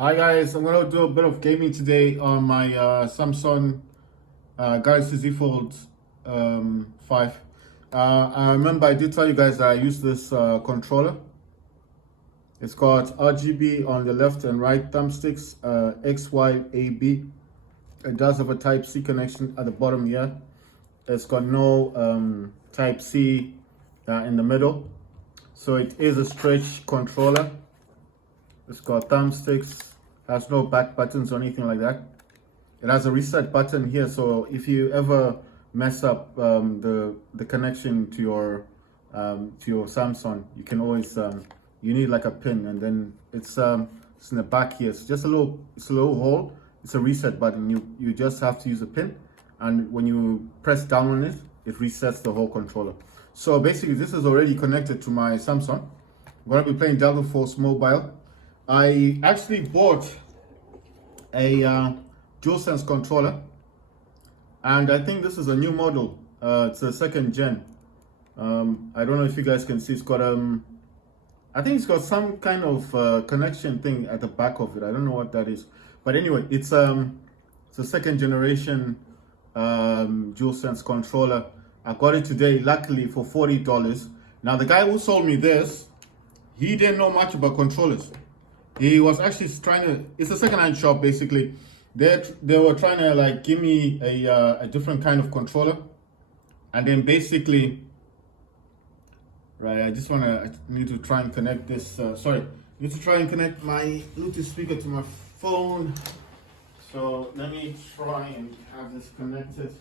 Hi guys, I'm gonna do a bit of gaming today on my Samsung Galaxy Z Fold 5. I remember I did tell you guys that I use this controller. It's got RGB on the left and right thumbsticks, X, Y, A, B. It does have a Type C connection at the bottom here. It's got no Type C in the middle. So it is a stretch controller. It's got thumbsticks, has no back buttons or anything like that. It has a reset button here, so if you ever mess up the connection to your Samsung, you can always you need like a pin, and then it's in the back here. It's just a little hole. It's a reset button. You just have to use a pin, and when you press down on it, it resets the whole controller. So basically, this is already connected to my Samsung. I'm gonna be playing Delta Force Mobile. I actually bought a DualSense controller, and I think this is a new model. It's a second gen. I don't know if you guys can see. It's got I think it's got some kind of connection thing at the back of it. I don't know what that is, but anyway, it's a second generation DualSense controller. I got it today, luckily, for $40. Now the guy who sold me this, he didn't know much about controllers. He was actually trying to, it's a second-hand shop basically. They were trying to like give me a different kind of controller. And then basically, right, I need to try and connect this, need to try and connect my Bluetooth speaker to my phone. So let me try and have this connected.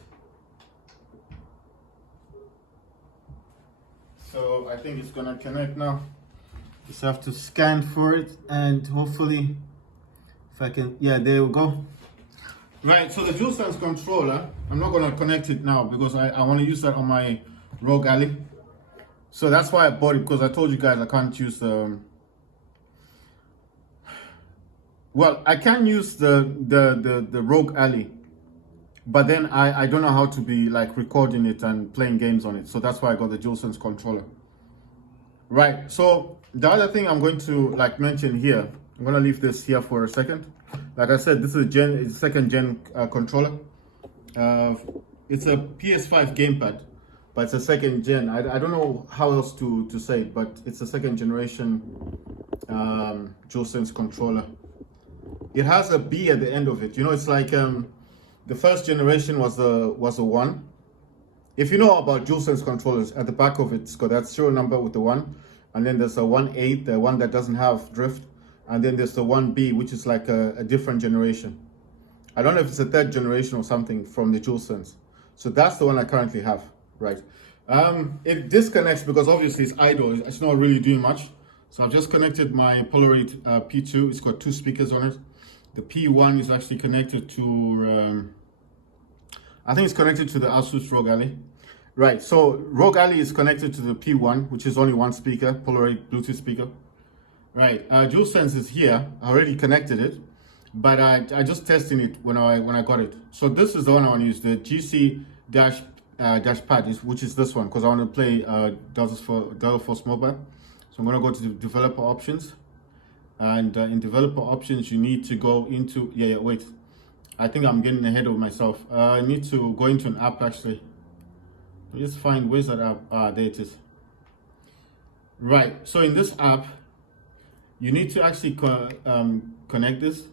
So I think it's gonna connect now. Just have to scan for it, and hopefully, if I can, yeah, there we go. Right, so the DualSense controller, I'm not gonna connect it now because I wanna use that on my ROG Ally. So that's why I bought it, because I told you guys I can't use the, well, I can use the ROG Ally, but then I don't know how to be like recording it and playing games on it. So that's why I got the DualSense controller. Right, so the other thing I'm going to like mention here, I'm going to leave this here for a second. Like I said, this is a second gen controller. It's a PS5 gamepad, but it's a second gen. I don't know how else to say it, but it's a second generation DualSense controller. It has a B at the end of it. You know, it's like the first generation was the one. If you know about DualSense controllers, at the back of it, it's got that serial number with the 1, and then there's a 1.8, the one that doesn't have drift, and then there's the 1B, which is like a different generation. I don't know if it's a third generation or something from the DualSense. So that's the one I currently have, right? It disconnects because obviously it's idle. It's not really doing much. So I've just connected my Polaroid P2. It's got 2 speakers on it. The P1 is actually connected to I think it's connected to the Asus ROG Ally. Right, so ROG Ally is connected to the P1, which is only 1 speaker, Polaroid Bluetooth speaker. Right, DualSense is here. I already connected it, but I just testing it when I got it. So this is the one I want to use, the GC dash pad, which is this one, because I want to play Delta Force Mobile. So I'm going to go to the developer options, and in developer options you need to go into wait. I think I'm getting ahead of myself. I need to go into an app actually. Just find, where's that app? There it is. Right, so in this app, you need to actually connect this.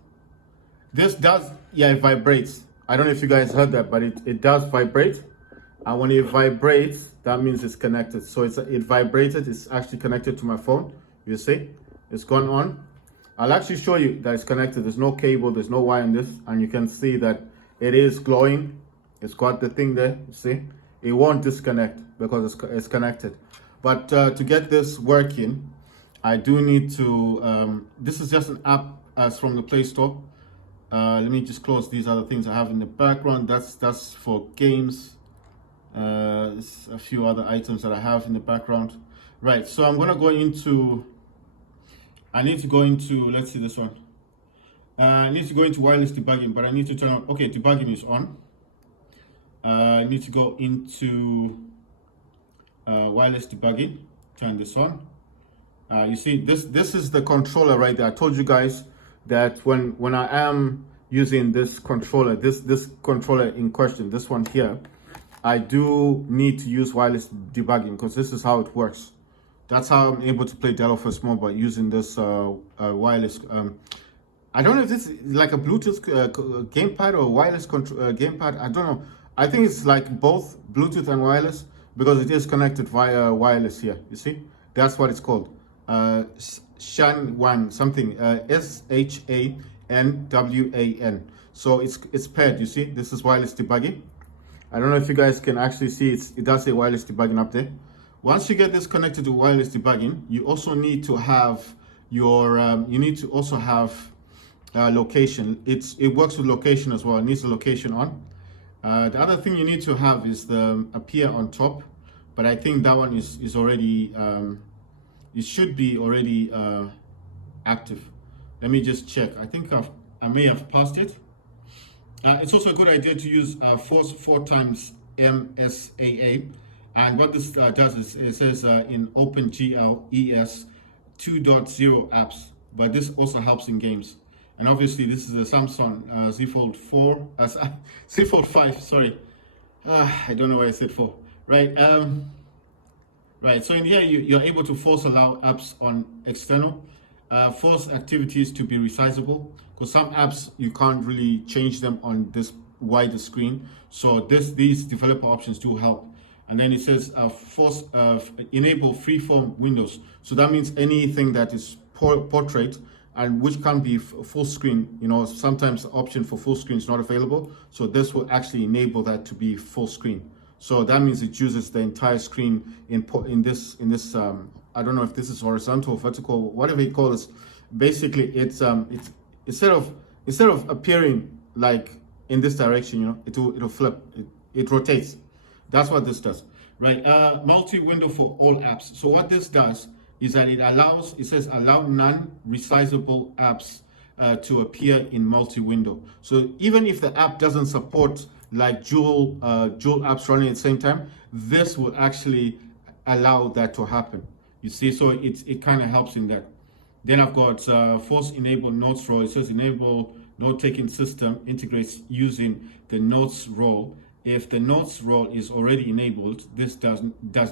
This does, it vibrates. I don't know if you guys heard that, but it does vibrate. And when it vibrates, that means it's connected. So it vibrated, it's actually connected to my phone. You see, it's gone on. I'll actually show you that it's connected. There's no cable, there's no wire in this, and you can see that it is glowing. It's got the thing there, you see? It won't disconnect because it's connected. But to get this working, I do need to, this is just an app as from the Play Store. Let me just close these other things I have in the background. That's for games. There's a few other items that I have in the background. Right, so I'm gonna go into, I need to go into, let's see this one. I need to go into wireless debugging, but I need to turn on, okay, debugging is on. I need to go into wireless debugging, turn this on. You see, this is the controller right there. I told you guys that when I am using this controller, this controller in question, this one here, I do need to use wireless debugging, because this is how it works. That's how I'm able to play DualSense Mobile using this wireless. I don't know if this is like a Bluetooth gamepad or wireless gamepad. I don't know. I think it's like both Bluetooth and wireless, because it is connected via wireless here. You see, that's what it's called. Shanwan something. SHANWAN. So it's paired. You see, this is wireless debugging. I don't know if you guys can actually see it does say wireless debugging up there. Once you get this connected to wireless debugging, you also need to have your location. It works with location as well. It needs the location on. The other thing you need to have is the appear on top, but I think that one is already it should be already active. Let me just check. I think I may have passed it. It's also a good idea to use force 4 times MSAA. And what this does is it says in OpenGL 2.0 apps, but this also helps in games. And obviously this is a Samsung Z Fold 4, Z Fold 5, sorry. I don't know why I said 4, right? Right, so in here you're able to force allow apps on external, force activities to be resizable, because some apps you can't really change them on this wider screen. So these developer options do help. And then it says force enable freeform windows. So that means anything that is portrait and which can be full screen. You know, sometimes the option for full screen is not available. So this will actually enable that to be full screen. So that means it uses the entire screen in this I don't know if this is horizontal, vertical, whatever you call this. Basically, it's instead of appearing like in this direction, you know, it'll flip. It rotates. That's what this does, right? Multi-window for all apps. So what this does is that it says allow non-resizable apps to appear in multi-window. So even if the app doesn't support like dual apps running at the same time, this will actually allow that to happen. You see, so it kind of helps in that. Then I've got force enable notes role. It says enable note taking system integrates using the notes role. If the notes role is already enabled, this does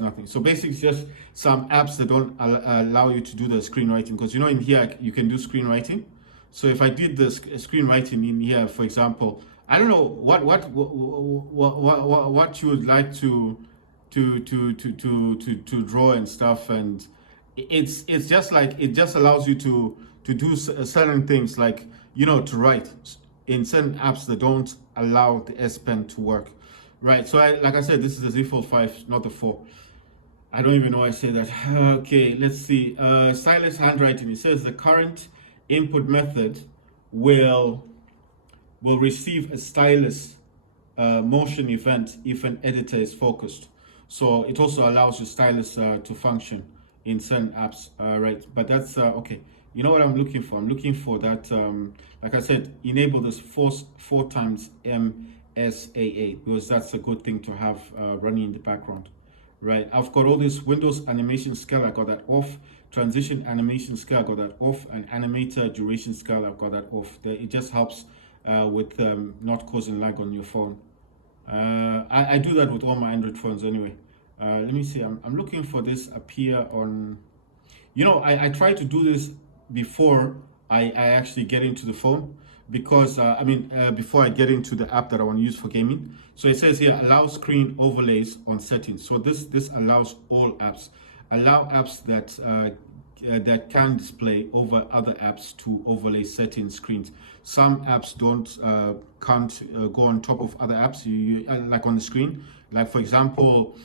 nothing. So basically it's just some apps that don't allow you to do the screenwriting, because you know in here you can do screenwriting. So if I did the screenwriting in here, for example, I don't know what you would like to draw and stuff, and it's just like it just allows you to do certain things, like, you know, to write in certain apps that don't allow the S Pen to work, right? So like I said, this is the Z Fold 5, not the 4. I don't even know why I say that. Okay, let's see. Stylus handwriting. It says the current input method will receive a stylus motion event if an editor is focused. So it also allows your stylus to function in certain apps, right? But that's okay. You know what I'm looking for? I'm looking for that, like I said, enable this force 4 times MSAA, because that's a good thing to have running in the background, right? I've got all this Windows animation scale, I got that off. Transition animation scale, I got that off. And animator duration scale, I've got that off. It just helps with not causing lag on your phone. I do that with all my Android phones anyway. Let me see, I'm looking for this appear on, you know, I try to do this before I actually get into the phone, because before I get into the app that I want to use for gaming. So it says here allow screen overlays on settings. So this allows all apps, allow apps that can display over other apps to overlay certain screens. Some apps can't go on top of other apps, you like on the screen. Like for example,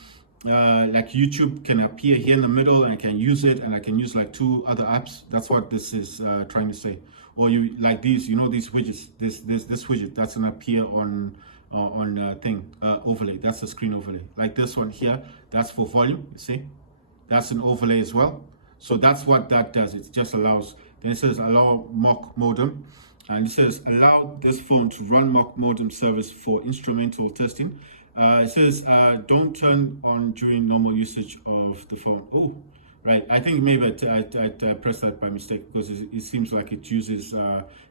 like YouTube can appear here in the middle, and I can use it, and I can use like 2 other apps. That's what this is trying to say. Or you like these, you know, these widgets, this widget that's gonna appear on overlay. That's the screen overlay. Like this one here, that's for volume. You see, that's an overlay as well. So that's what that does. It just allows. Then it says allow mock modem, and it says allow this phone to run mock modem service for instrumental testing. It says don't turn on during normal usage of the phone. Oh, Right. I think maybe I pressed that by mistake because it seems like it uses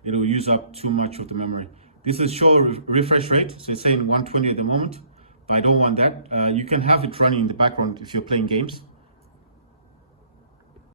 it'll use up too much of the memory. This is show refresh rate, so it's saying 120 at the moment, but I don't want that. You can have it running in the background if you're playing games.